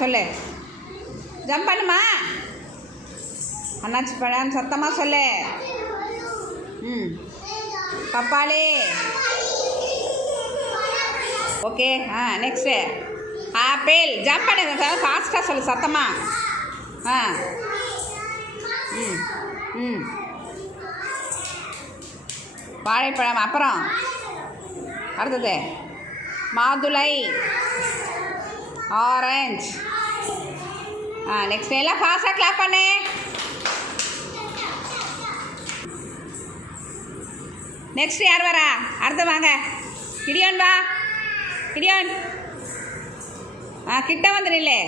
சொல்லு. ஜம்ப் பண்ணுமா. அண்ணாச்சி பழம் சத்தமாக சொல்லு. பப்பாளி. ஓகே. Next apple. ஜம்ப் பண்ணு, ஃபாஸ்ட்டாக சொல்லு சத்தமாக. வாழைப்பழம். அப்புறம் அடுத்தது மாதுளை, ஆரஞ்சு. நெக்ஸ்ட் எல்லாம் ஃபாஸ்ட்டாக கிளாப் பண்ணு. நெக்ஸ்ட் யார் வரா? அடுத்து வாங்க. கிடியோன் வா. கிடியோன் கிட்ட வந்து நில்லு.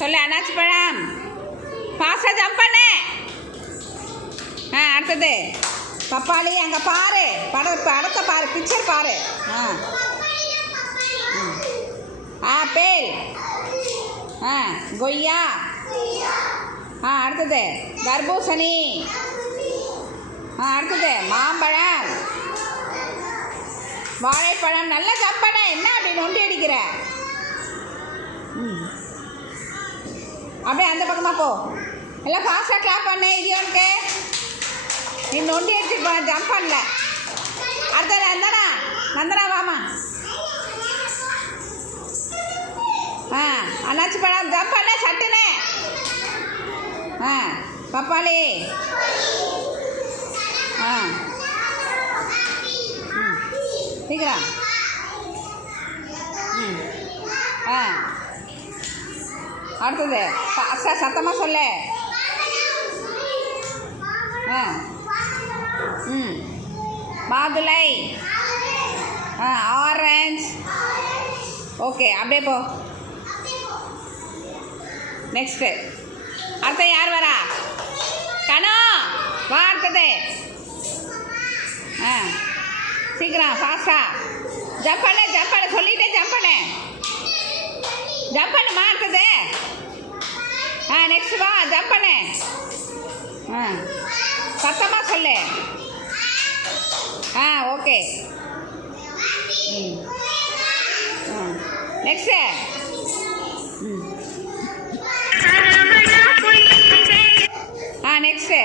சொல்லு. அண்ணாச்சி பழம். ஃபாஸ்ட்டாக ஜம்ப் பண்ணு. அடுத்தது பப்பாளி. அங்கே பாரு, படத்தை பாரு, பிக்சர் பாரு. ஆப்பிள். கொய்யா. அடுத்தது தர்பூசணி. அடுத்தது மாம்பழம், வாழைப்பழம். நல்லா ஜம்ப் பண்ண. என்ன அப்படி நொண்டி அடிக்கிற? அப்படியே அந்த பக்கமாக போ. எல்லாம் ஃபாஸ்ட்டாக கிளாப் பண்ணு. இடியோனுக்கு நீ நொண்டி அடிச்சுட்டு போன, ஜம்ப் பண்ணல. அடுத்தது நந்தனா. நந்தனா வாமா. அண்ணாச்சி பழம் ஜம்ப் பண்ண சட்டுன்னு. பப்பாளி. சீக்கிரம். அடுத்தது சத்தமாக சொல்லு. மாதுளை, ஆரஞ்சு. ஓகே, அப்படியே போ. நெக்ஸ்ட்டு அடுத்த யார் வரா? கனோ வா. அடுத்தது சீக்கிரம் ஃபாஸ்ட்டாக ஜம்ப் பண்ணு. ஜம்ப் பண்ணு சொல்லிட்டே ஜம்ப் பண்ணு. ஜம்ப் பண்ணுமா. அடுத்தது நெக்ஸ்ட் வா. ஜம்ப் பண்ணு. சத்தமாக சொல்லு. ஓகே. நெக்ஸ்ட்டு நெக்ஸ்ட்டு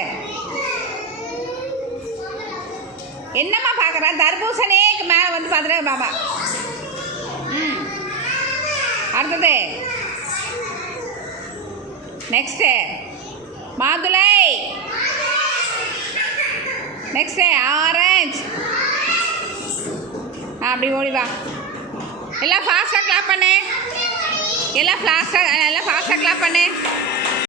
என்னம்மா பார்க்குறா? தர்பூசணிக்கு மேலே வந்து பார்த்துட்டு பாபா. அடுத்தது நெக்ஸ்ட்டு மாதுளை. Next orange. அப்படி ஓடி வா. எல்லாம் ஃபாஸ்ட்டாக கிளாப் பண்ணு. எல்லாம் ஃபாஸ்ட்டாக கிளாப் பண்ணு.